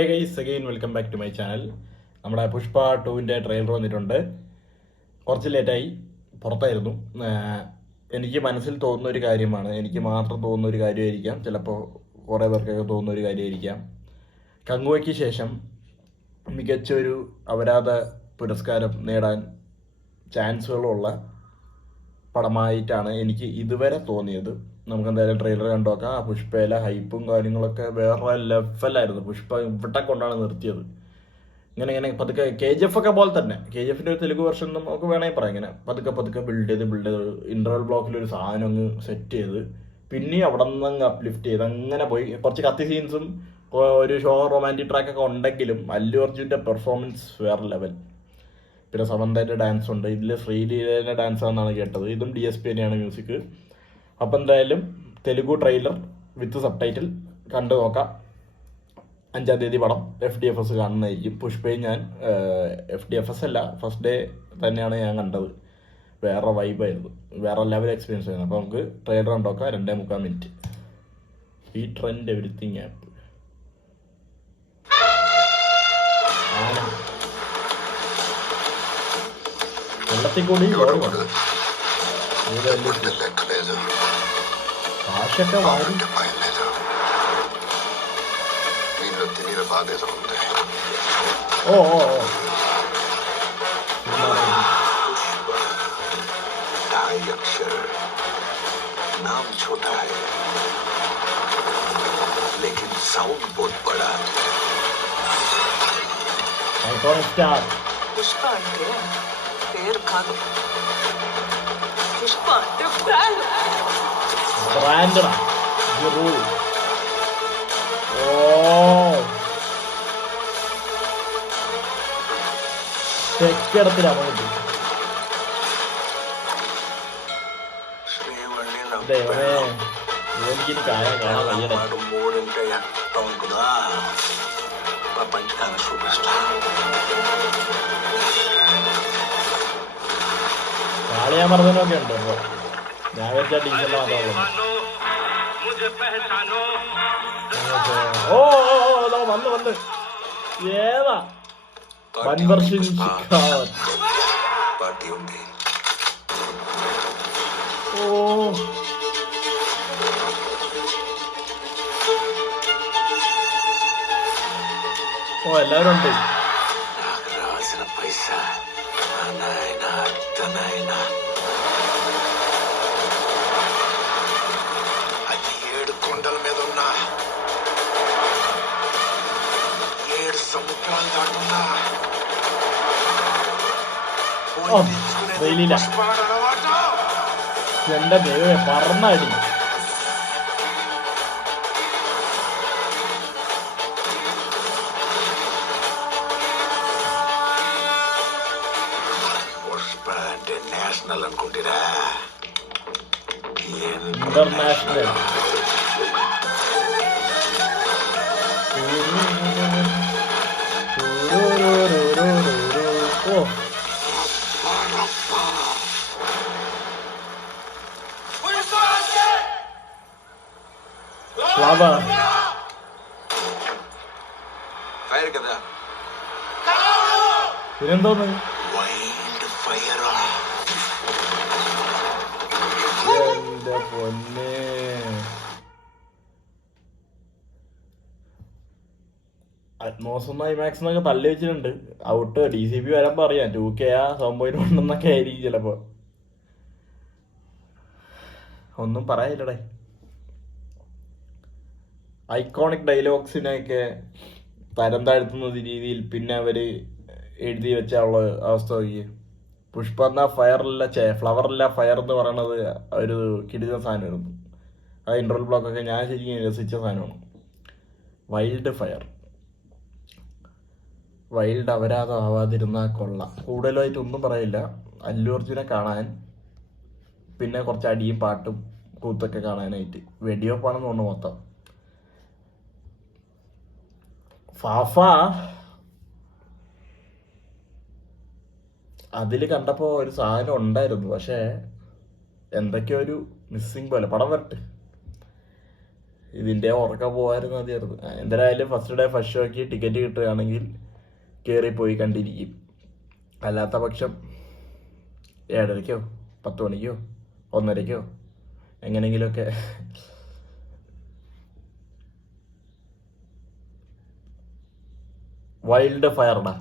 Hey guys, again welcome back to my channel. നമ്മുടെ Pushpa 2-ൻ്റെ trailer വന്നിട്ടുണ്ട്. കുറച്ച് ലേറ്റായി, പുറത്തായിരുന്നു. എനിക്ക് മനസ്സിൽ തോന്നുന്ന ഒരു കാര്യമാണ്, എനിക്ക് മാത്രം തോന്നുന്ന ഒരു കാര്യമായിരിക്കാം, ചിലപ്പോൾ കുറേ പേർക്കൊക്കെ തോന്നുന്ന ഒരു കാര്യമായിരിക്കാം. കങ്കുവയ്ക്ക് ശേഷം മികച്ചൊരു അപരാധ പുരസ്കാരം നേടാൻ ചാൻസുകളുള്ള പടമായിട്ടാണ് എനിക്ക് ഇതുവരെ തോന്നിയത്. നമുക്ക് എന്തായാലും ട്രെയിലർ കണ്ടു നോക്കാം. ആ പുഷ്പയിലെ ഹൈപ്പും കാര്യങ്ങളൊക്കെ വേറെ ലെവലായിരുന്നു. പുഷ്പ ഇവിടെ കൊണ്ടാണ് നിർത്തിയത്. ഇങ്ങനെ പതുക്കെ KGF ഒക്കെ പോലെ തന്നെ, KGF ഒരു തെലുഗു വെർഷൻ നമുക്ക് വേണമെങ്കിൽ പറയാം. ഇങ്ങനെ പതുക്കെ ബിൽഡ് ചെയ്ത് ഇന്റർവൽ ബ്ലോക്കിൽ ഒരു സാധനം അങ്ങ് സെറ്റ് ചെയ്ത് പിന്നെ അവിടെ നിന്ന് അങ്ങ് അപ്ലിഫ്റ്റ് ചെയ്ത് അങ്ങനെ പോയി. കുറച്ച് കത്തി സീൻസും ഒരു റൊമാൻറ്റിക് ട്രാക്കൊക്കെ ഉണ്ടെങ്കിലും അല്ലു അർജുൻ്റെ പെർഫോമൻസ് വേറെ ലെവൽ. പിന്നെ സമന്തയുടെ ഡാൻസ് ഉണ്ട്, ഇതിൽ ശ്രീലീലയുടെ ഡാൻസ് ആണെന്നാണ് കേട്ടത്. ഇതും DSP തന്നെയാണ് മ്യൂസിക്. അപ്പം എന്തായാലും തെലുഗു ട്രെയിലർ വിത്ത് സബ്ടൈറ്റിൽ കണ്ടു നോക്കാം. 5-ാം തീയതി പടം FDFS കാണുന്നതായിരിക്കും. പുഷ്പയും ഞാൻ FDFS അല്ല, ഫസ്റ്റ് ഡേ തന്നെയാണ് ഞാൻ കണ്ടത്. വേറെ വൈബായിരുന്നു, വേറെ ലെവൽ എക്സ്പീരിയൻസ് ആയിരുന്നു. അപ്പോൾ നമുക്ക് ട്രെയിലർ കണ്ടു നോക്കാം. 2.3 മിനിറ്റ്. ഈ ട്രെൻഡ് എവരിത്തിങ് ആപ്പ് വെള്ളത്തിക്കൂടി കാശൊക്കെ വാരി ഓ नाम छोटा है लेकिन साउंड बहुत बड़ा है. पुष्पा అంటే పేరు కాదు, పుష్ప అంటే బ్రాండ్. బ్రాండ్ തെക്കിടത്തിലാണ് ദൈവമേ, എനിക്കിനി കാര്യം കാണാൻ വയ്യട. ప్రపంచకాల సూపర్ స్టార్ കാളിയാമർദ്ദനമൊക്കെ ഉണ്ട്. അപ്പോൾ ഞാൻ വെച്ച ഡീസൽ മാത്രമേ വന്ന് ഏതാ ബൻവർഷിൻ పార్టీ ఉంది. എല്ലാവരും ഉണ്ട്. నాకు రావాల్సిన పైసా నాయన అది 7 కొండల మీద ఉన్న 7 సముద్రాలు దాటున్నా എന്റെ ദൈവമേ, പറന്നടി. నేషనల్ అనుకుంటారా? ఇంటర్నేషనల్. ఫైర్ కదా, ഇതെന്തോന്ന്? Wild fire. എന്റെ പൊന്നെ, അറ്റ്മോസും IMAX എന്നൊക്കെ തള്ളി വെച്ചിട്ടുണ്ട്. ഔട്ട് DCP വരാൻ പറയാം. 2K 7.1 എന്നൊക്കെ ആയിരിക്കും ചിലപ്പോ. ഒന്നും പറയാനില്ലടേ. ഐക്കോണിക് ഡയലോഗ്സിനെയൊക്കെ തരം താഴ്ത്തുന്ന രീതിയിൽ പിന്നെ അവര് എഴുതി വെച്ചുള്ള അവസ്ഥ നോക്കി. പുഷ്പ എന്നാ ഫയറില്ല, ഫ്ലവറില്ല ഫയർ എന്ന് പറയണത് ഒരു കിടില സാധനമായിരുന്നു. ആ ഇന്റർവൽ ബ്ലോക്കൊക്കെ ഞാൻ ശരിക്കും രസിച്ച സാധനമാണ്. വൈൽഡ് ഫയർ, വൈൽഡ് അപരാധം ആവാതിരുന്നാൽ കൊള്ളാം. കൂടുതലായിട്ട് ഒന്നും പറയില്ല. അല്ലു അർജുനെ കാണാൻ, പിന്നെ കുറച്ച് അടിയും പാട്ടും കൂത്തൊക്കെ കാണാനായിട്ട്. വെടിവെപ്പാണെന്ന് തോന്നുന്നു മൊത്തം. ഫാഫ അതിൽ കണ്ടപ്പോൾ ഒരു സാധനം ഉണ്ടായിരുന്നു, പക്ഷേ എന്തൊക്കെയോ ഒരു മിസ്സിങ് പോലെ. പടം വരട്ടെ. ഇതിൻ്റെ ഉറക്കം പോകാനും മതിയായിരുന്നു. എന്തായാലും ഫസ്റ്റ് ഡേ ഫസ്റ്റ് ഷോയ്ക്ക് ടിക്കറ്റ് കിട്ടുകയാണെങ്കിൽ കയറിപ്പോയി കണ്ടിരിക്കും. അല്ലാത്ത പക്ഷം 7:30-ക്കോ 10 മണിക്കോ 1:30-ക്കോ എങ്ങനെയെങ്കിലുമൊക്കെ വൈൽഡ് ഫയർഡാ.